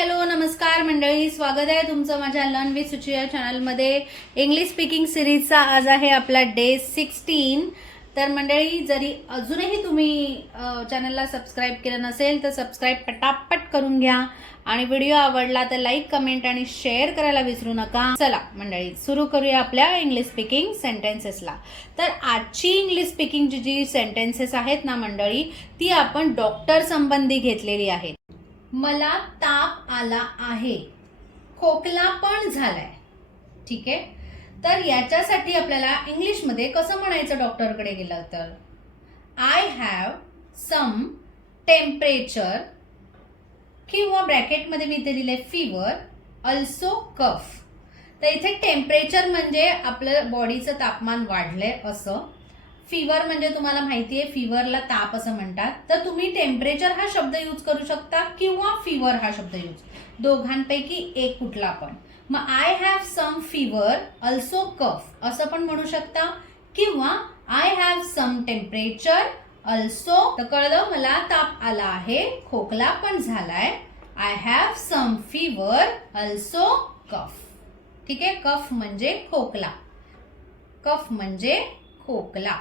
Hello नमस्कार मंडळी, स्वागत आहे तुमचं माझ्या लर्न विथ सुची या चॅनलमध्ये. इंग्लिश स्पीकिंग सिरीजचा आज आहे आपला डे 16. तर मंडळी, जरी अजूनही तुम्ही चॅनलला सबस्क्राईब केलं नसेल तर सबस्क्राईब पटापट करून घ्या आणि व्हिडिओ आवडला तर लाईक, कमेंट आणि शेअर करायला विसरू नका. चला मंडळी, सुरू करूया आपल्या इंग्लिश स्पीकिंग सेंटेन्सेसला. तर आजची इंग्लिश स्पीकिंगची जी सेंटेन्सेस आहेत ना मंडळी, ती आपण डॉक्टर संबंधी घेतलेली आहेत. मला ताप आला आहे, खोकला पण झालाय. ठीक आहे, तर याच्यासाठी आपल्याला इंग्लिशमध्ये कसं म्हणायचं डॉक्टरकडे गेलं तर, आय हॅव सम टेम्परेचर किंवा ब्रॅकेटमध्ये मी इथे दिले फीवर अल्सो कफ. तर इथे टेम्परेचर म्हणजे आपलं बॉडीचं तापमान वाढलंय असं. फीवर म्हणजे तुम्हाला माहिती आहे फीवरला ताप असं म्हणतात. तर तुम्ही टेम्परेचर हा शब्द यूज करू शकता किंवा फीवर हा शब्द यूज, दोघांपैकी एक कुठला पण. मग I have some fever also cough असं पण म्हणू शकता, किंवा I have some temperature also. तर कळलं, मला ताप आला आहे, खोकला पण झालाय. I have some fever also cough. ठीक आहे, कफ म्हणजे खोकला, कफ म्हणजे खोकला.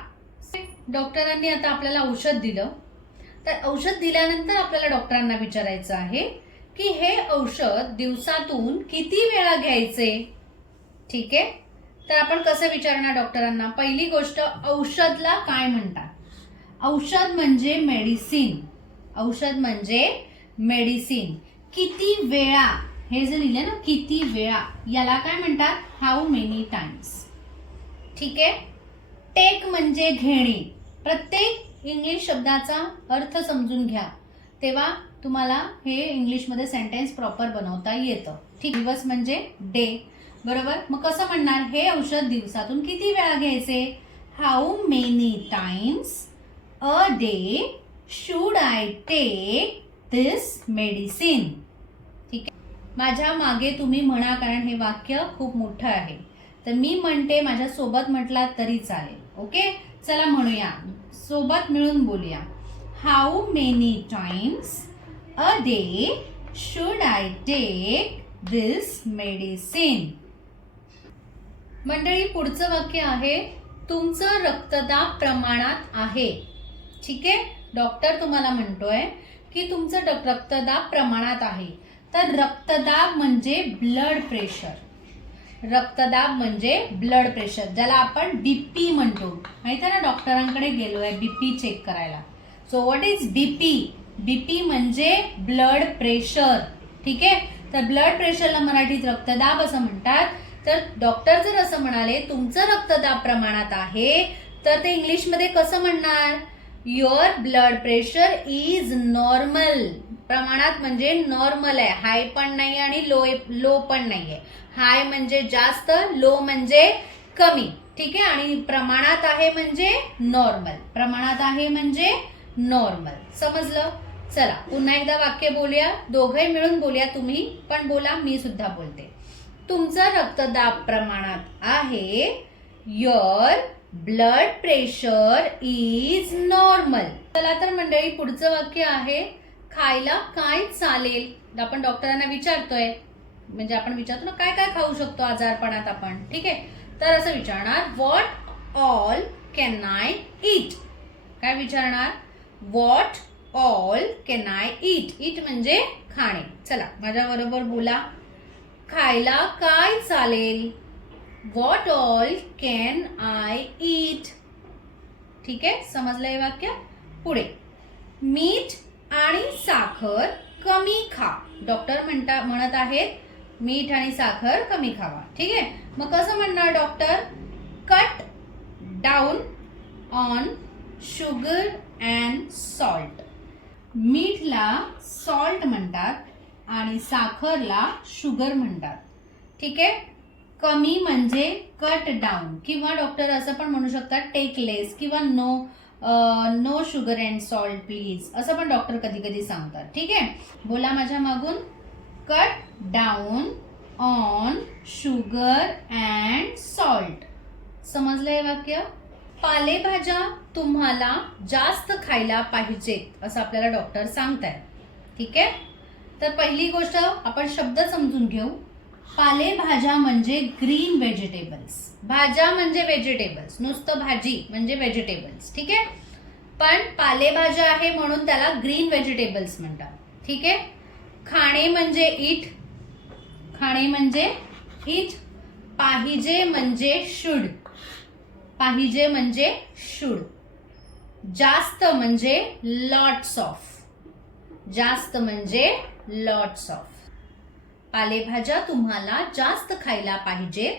डॉक्टरांनी आता आपल्याला औषध दिलं, तर औषध दिल्यानंतर आपल्याला डॉक्टरांना विचारायचं आहे की हे औषध दिवसातून किती वेळा घ्यायचे. ठीक आहे, तर आपण कसं विचारणार डॉक्टरांना. पहिली गोष्ट, औषधला काय म्हणतात. औषध म्हणजे मेडिसिन, औषध म्हणजे मेडिसिन. किती वेळा हे जे लिहिले ना, किती वेळा, याला काय म्हणतात, हाऊ मेनी टाइम्स. ठीक आहे, टेक म्हणजे घेणे. प्रत्येक इंग्लिश शब्दाचा अर्थ समजून घ्या, तेव्हा तुम्हाला हे इंग्लिशमध्ये सेंटेन्स प्रॉपर बनवता येतं. ठीक, दिवस म्हणजे डे, बरोबर. मग कसं म्हणणार, हे औषध दिवसातून किती वेळा घ्यायचे. How many times a day should I take this medicine. ठीक आहे, माझ्या मागे तुम्ही म्हणा, कारण हे वाक्य खूप मोठं आहे. तर मी म्हणते, माझ्या सोबत म्हटला तरी चालेल. ओके, चला म्हणूया, सोबत मिळून बोलूया. How many times a day should I take this medicine. मंडळी, पुढचं वाक्य आहे, तुमचं रक्तदाब प्रमाणात आहे. ठीक आहे, डॉक्टर तुम्हाला म्हणतोय की तुमचं रक्तदाब प्रमाणात आहे. तर रक्तदाब म्हणजे ब्लड प्रेशर. रक्तदाब म्हणजे ब्लड प्रेशर, ज्याला आपण बीपी म्हणतो. माहिती आहे ना, डॉक्टरांकडे गेलोय बीपी चेक करायला. So what is BP. BP म्हणजे ब्लड प्रेशर. ठीक आहे, तर ब्लड प्रेशरला मराठीत रक्तदाब असं म्हणतात. तर डॉक्टर जर असं म्हणाले तुमचं रक्तदाब प्रमाणात आहे, तर ते इंग्लिशमध्ये कसं म्हणणार, your blood pressure is normal. प्रमाणात म्हणजे नॉर्मल आहे, हाय पण नाही आणि लो पण नाहीये. हाय म्हणजे जास्त, लो म्हणजे कमी. ठीक आहे, आणि प्रमाणात आहे म्हणजे नॉर्मल. प्रमाणात आहे म्हणजे नॉर्मल. समजलं. चला पुन्हा एकदा वाक्य बोलूया, दोघे मिळून बोलूया. तुम्ही पण बोला, मी सुद्धा बोलते. तुमचा रक्तदाब प्रमाणात आहे, your blood pressure is normal. चला तर मंडळी, पुढचं वाक्य आहे, खायला काय चालेल. आपण डॉक्टरांना विचारतोय, म्हणजे आपण विचारतो ना, काय काय खाऊ शकतो आजारपणात आपण. ठीक आहे, तर असं विचारणार, व्हॉट ऑल कॅन आय ईट. काय विचारणार, व्हॉट ऑल कॅन आय ईट. ईट म्हणजे खाणे. चला माझ्या बरोबर बोला, खायला काय चालेल. व्हॉट ऑल कॅन आय ईट. ठीक आहे, समजलं हे वाक्य. पुढे, मीठ आणि साखर कमी खा. डॉक्टर म्हणत आहेत मीठ आणि साखर कमी खावा. ठीक आहे, मग कसं म्हणणार doctor, cut down on sugar and salt. मीठला सॉल्ट म्हणतात आणि साखरला शुगर म्हणतात. ठीक आहे, कमी म्हणजे कट डाऊन, किंवा डॉक्टर असं पण म्हणू शकतात टेक लेस, किंवा no sugar and salt please, असं पण डॉक्टर कधी कधी सांगतात. ठीक आहे, बोला माझ्या मागून, cut down on sugar and salt. समजलं हे वाक्य. पालेभाज्या तुम्हाला जास्त खायला पाहिजेत असं आपल्याला डॉक्टर सांगतायत. ठीक आहे, तर पहिली गोष्ट आपण शब्द समजून घेऊ. पालेभाज्या म्हणजे ग्रीन व्हेजिटेबल्स. भाज्या म्हणजे व्हेजिटेबल्स, नुसतं भाजी म्हणजे व्हेजिटेबल्स. ठीक आहे, पण पालेभाज्या आहे म्हणून त्याला ग्रीन व्हेजिटेबल्स म्हणतात. ठीक आहे. खाणे म्हणजे इट. खाणे म्हणजे इट. पाहिजे म्हणजे शुड. पाहिजे म्हणजे शुड. जास्त म्हणजे लॉट्स ऑफ. जास्त म्हणजे लॉट्स ऑफ. पालेभाज्या तुम्हाला जास्त खायला पाहिजेत.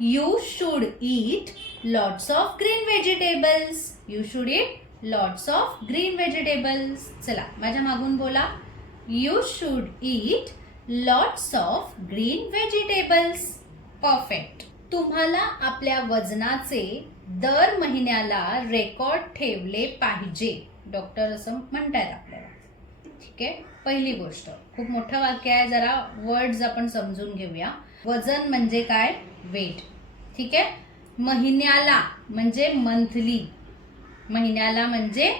You should eat lots of green vegetables. You should eat lots of green vegetables. चला माझ्या मागून बोला. You should eat lots of green vegetables. Perfect. तुम्हाला आपल्या वजनाचे दर महिन्याला रेकॉर्ड ठेवले पाहिजे. डॉक्टर असं म्हणतात आपल्याला. ठीक आहे. पहिली गोष्ट खूप मोठं वाक्य आहे, जरा वर्ड्स आपण समजून घेऊया. वजन म्हणजे काय? वेट. ठीक आहे. महिन्याला म्हणजे मंथली. महिन्याला म्हणजे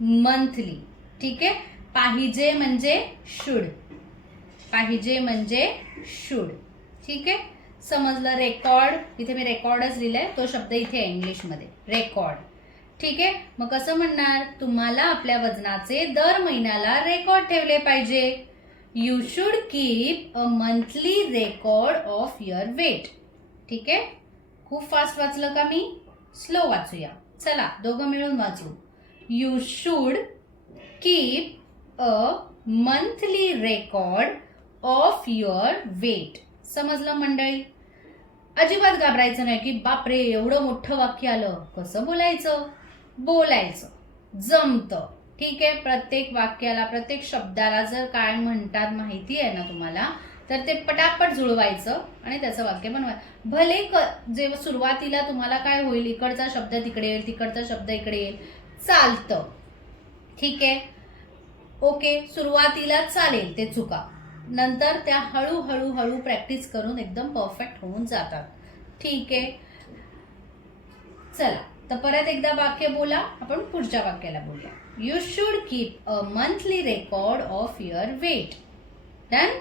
मंथली. ठीक आहे. पाहिजे म्हणजे शुड. पाहिजे म्हणजे शुड. ठीक आहे, समजलं. रेकॉर्ड, इथे मी रेकॉर्डच लिहिलंय, तो शब्द इथे आहे इंग्लिशमध्ये रेकॉर्ड. ठीक आहे. मग कसं म्हणणार? तुम्हाला आपल्या वजनाचे दर महिन्याला रेकॉर्ड ठेवले पाहिजे. You should keep a monthly record of your weight. ठीक आहे. खूप फास्ट वाचलं का मी? स्लो वाचूया. चला दोघं मिळून वाचू. You should keep a monthly record of your weight. समजलं मंडळी? अजिबात घाबरायचं नाही की बापरे एवढं मोठं वाक्य आलं, कसं बोलायचं? बोलायचं जमतं. ठीक आहे. प्रत्येक वाक्याला, प्रत्येक शब्दाला जर काय म्हणतात माहिती आहे ना तुम्हाला, तर ते पटापट जुळवायचं आणि त्याचं वाक्य बनवायचं. भले जेव्हा सुरुवातीला तुम्हाला काय होईल, इकडचा शब्द तिकडे येईल, तिकडचा शब्द इकडे येईल, चालतं. ठीक आहे. ओके, सुरुवातीला चालेल ते चुका, नंतर त्या हळूहळू हळू प्रॅक्टिस करून एकदम परफेक्ट होऊन जातात. ठीक आहे. चला तर परत एकदा वाक्य बोला, आपण पुढच्या वाक्याला बोलूया. You should keep a monthly record of your weight. Done.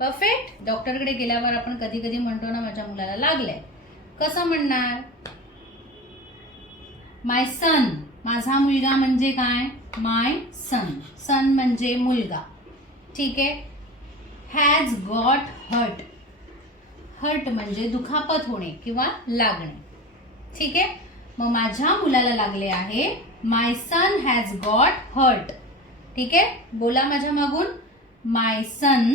Perfect. डॉक्टरकडे गेल्यावर आपण कधी कधी म्हणतो ना माझ्या मुलाला लागलंय, कसं म्हणणार? My son. माझा मुलगा म्हणजे काय? My son. सन म्हणजे मुलगा. ठीक आहे. Has got hurt. हर्ट म्हणजे दुखापत होणे किंवा लागणे. ठीक आहे. मग माझ्या मुलाला लागले आहे. My son has got hurt. ठीक आहे. बोला माझ्या मागून. My son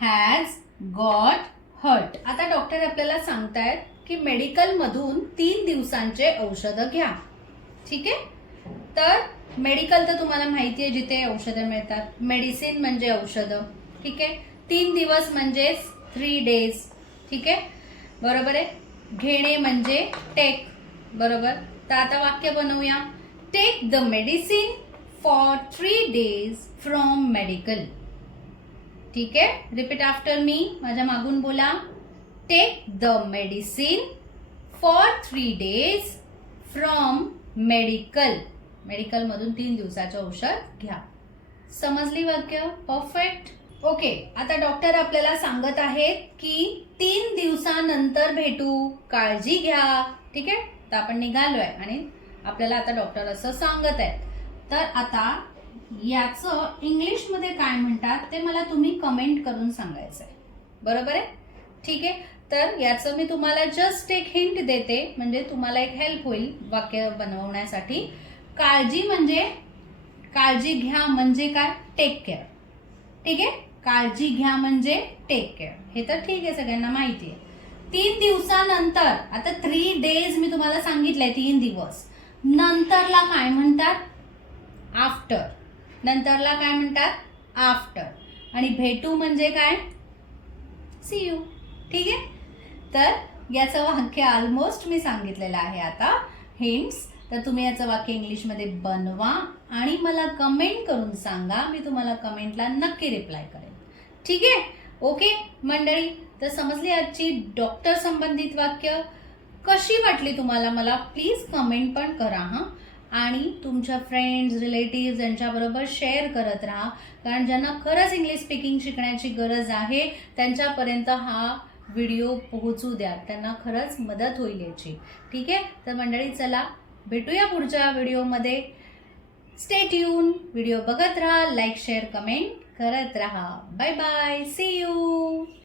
has got hurt. आता डॉक्टर आपल्याला सांगतायत की मेडिकल मधून 3 दिवसांचे औषधं घ्या. ठीक आहे. तर मेडिकल तर तुम्हाला माहिती आहे जिथे औषधं मिळतात. मेडिसिन म्हणजे औषधं. ठीक आहे. 3 दिवस म्हणजे 3 days. ठीक आहे, बरोबर आहे. घेणे म्हणजे टेक. बरोबर. तर आता वाक्य बनवूया. Take the medicine for 3 days from medical. ठीक आहे. Repeat after me. माझ्या मागून बोला. Take the medicine for 3 days from medical. Medical मधून 3 दिवसाचं औषध घ्या. समजली वाक्य? परफेक्ट. ओके. आता डॉक्टर आपल्याला सांगत आहेत की 3 दिवसानंतर भेटू, काळजी घ्या. ठीक आहे. तर आपण निघालोय आणि आपल्याला आता डॉक्टर असं सांगत आहेत. तर आता याचं इंग्लिशमध्ये काय म्हणतात ते मला तुम्ही कमेंट करून सांगायचं आहे. बरोबर आहे? ठीक आहे. तर याचं मी तुम्हाला जस्ट एक हिंट देते, म्हणजे तुम्हाला एक हेल्प होईल वाक्य बनवण्यासाठी. काळजी म्हणजे, काळजी घ्या म्हणजे काय? Take care. ठीक आहे. काळजी घ्या म्हणजे टेक केअर. हे तर ठीक आहे, सगळ्यांना माहिती आहे. 3 दिवसानंतर, आता 3 days मी तुम्हाला सांगितलंय, 3 दिवस. नंतरला काय म्हणतात? आफ्टर. नंतरला काय म्हणतात? आफ्टर. आणि भेटू म्हणजे काय? See you. ठीक आहे. तर याचं वाक्य ऑलमोस्ट मी सांगितलेलं आहे आता, हिंट्स. तर तुम्ही याचं वाक्य इंग्लिशमध्ये बनवा आणि मला कमेंट करून सांगा. मी तुम्हाला कमेंटला नक्की रिप्लाय करेन. ठीक आहे. ओके मंडळी, तर समजली आजची डॉक्टर संबंधित वाक्य. कशी वाटली तुम्हाला मला प्लीज कमेंट पण करा हां. आणि तुमच्या फ्रेंड्स रिलेटिव्ह यांच्याबरोबर शेअर करत राहा, कारण ज्यांना खरंच इंग्लिश स्पीकिंग शिकण्याची गरज आहे त्यांच्यापर्यंत हा व्हिडिओ पोहोचू द्या, त्यांना खरंच मदत होईल याची. ठीक आहे, तर मंडळी चला भेटूया पुढच्या व्हिडिओमध्ये. Stay tune. व्हिडिओ बघत राहा, लाईक शेअर कमेंट करत राहा. Bye bye, see you.